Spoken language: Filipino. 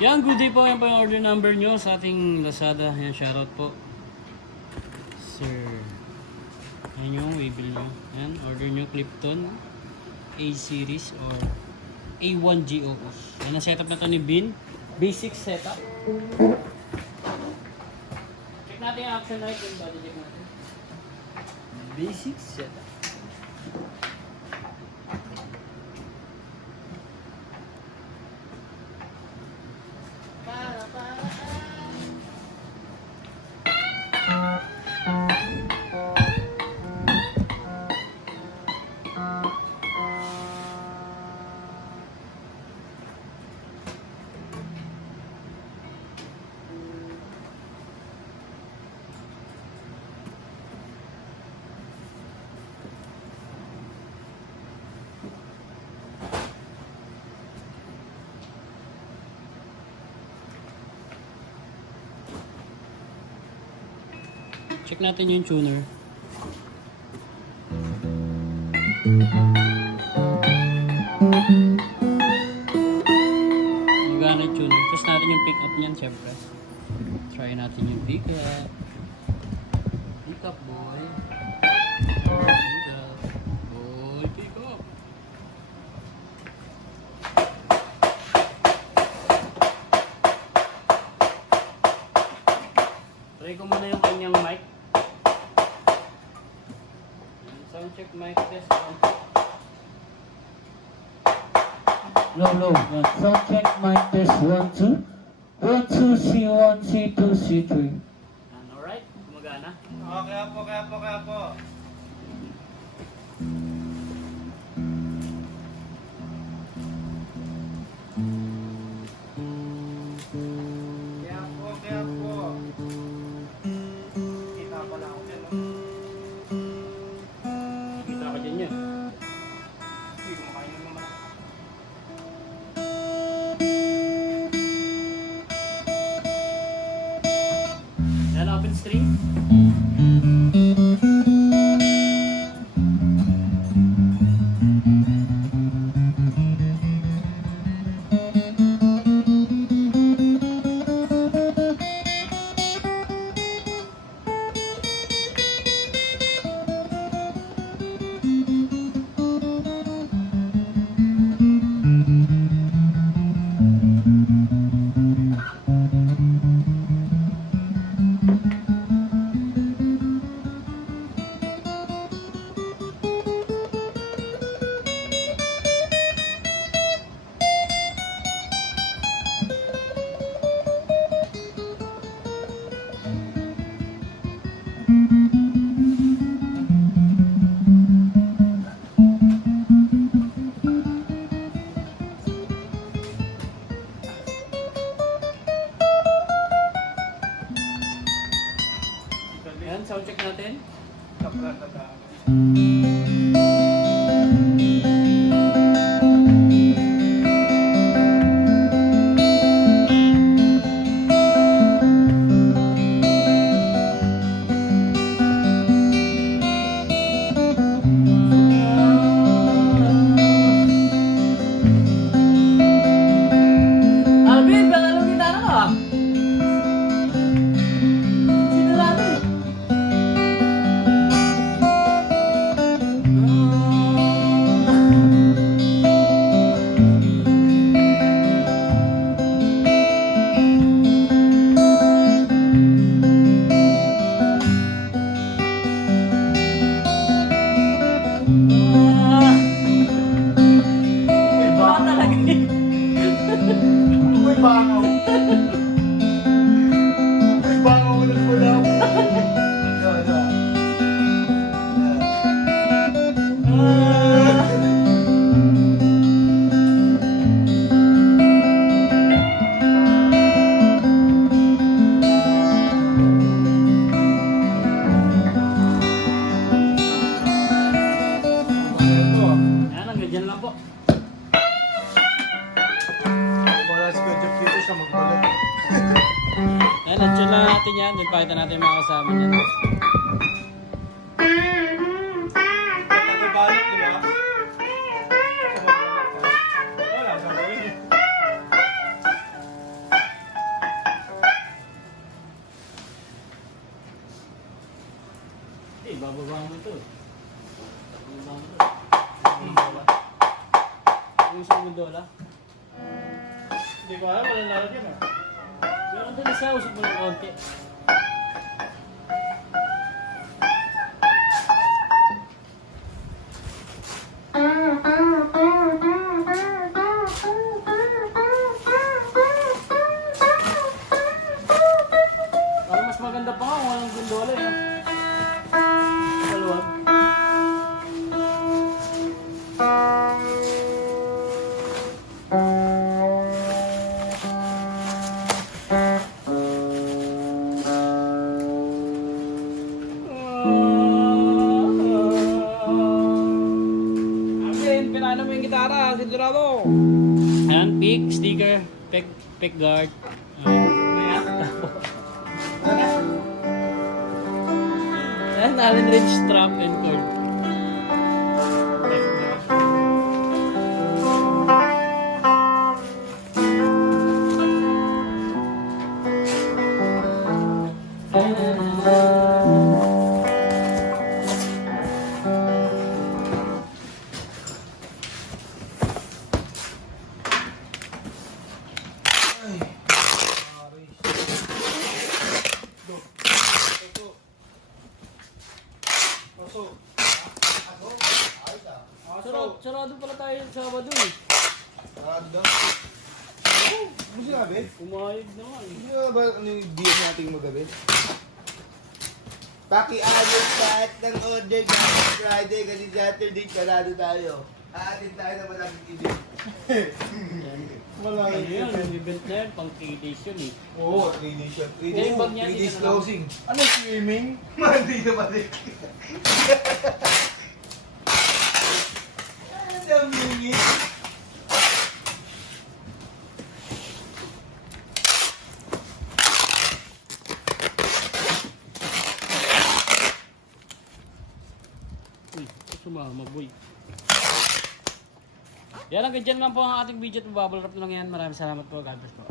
Yan, good day po. Yan po yung order number nyo sa ating Lazada. Yan, shoutout po. Sir. Yan yung waybill nyo. Yan, order nyo Clipton A-series or A1GOO. Yan ang setup na to ni Bin. Basic setup. Check natin yung action light. Yung body check natin. Basic setup. Check natin yung tuner. Magana yung tuner. Test natin yung pick up niyan, syempre. Try natin yung pick up. Pick up, boy. Pick up. Boy, pick up. Try ko muna yung kanyang mic. Sound check mic test. Low. Sound check mic test 1, 2. 1, 2, C1, C2, C3. Alright, gumagana. Kaya po. Kaya po. Kita pala ako dyan, no? Kita ka dyan yan. Hindi ko makain naman. Yan, open stream. Yan, sound check natin. Alvin, pangalong gitara ka. Sino natin? Iba talaga eh. May bangaw. May bangaw ulit ko lang. Yan, hanggang dyan lang po. Wala si Kuya Jeff dito siya magbalik. Yan, nandiyan lang natin yan. Then pakita natin yung mga kasama niyan. Nagbabalik, di ba? Wala, gagawin. Bababa mo ito. Bababa mo ito. Yung isang gondola. Hindi ko alam, wala lalagyan ah. Meron din isa, usap mo ng konti. Parang mas maganda pa nga kung walang gondola eh. Maluwag. Amin, pinano mo yung gitara, sigurado. Ayan, pick, sticker, pick guard. Ayan, Allen Wrench strap and cord. Sarado pala tayo sa Sabado eh. Ano sinabi? Pumayag naman. Hindi na ba ano yung deal natin magabi? Paki-ayos lahat ng order natin Friday kasi Saturday sarado tayo. Aatin tayo na malaking event. Ano yun, yung event na yun, pang 3 days yun eh. Oo, 3 days yun. 3 Kaya yung bag niya, 3 days dito na lang. closing. Ano swimming? Mandi na balik. Ano mingit? Uy, sumama boy. Yan lang, ganyan lang po ang ating video at bubble wrap na lang yan. Maraming salamat po. God bless po.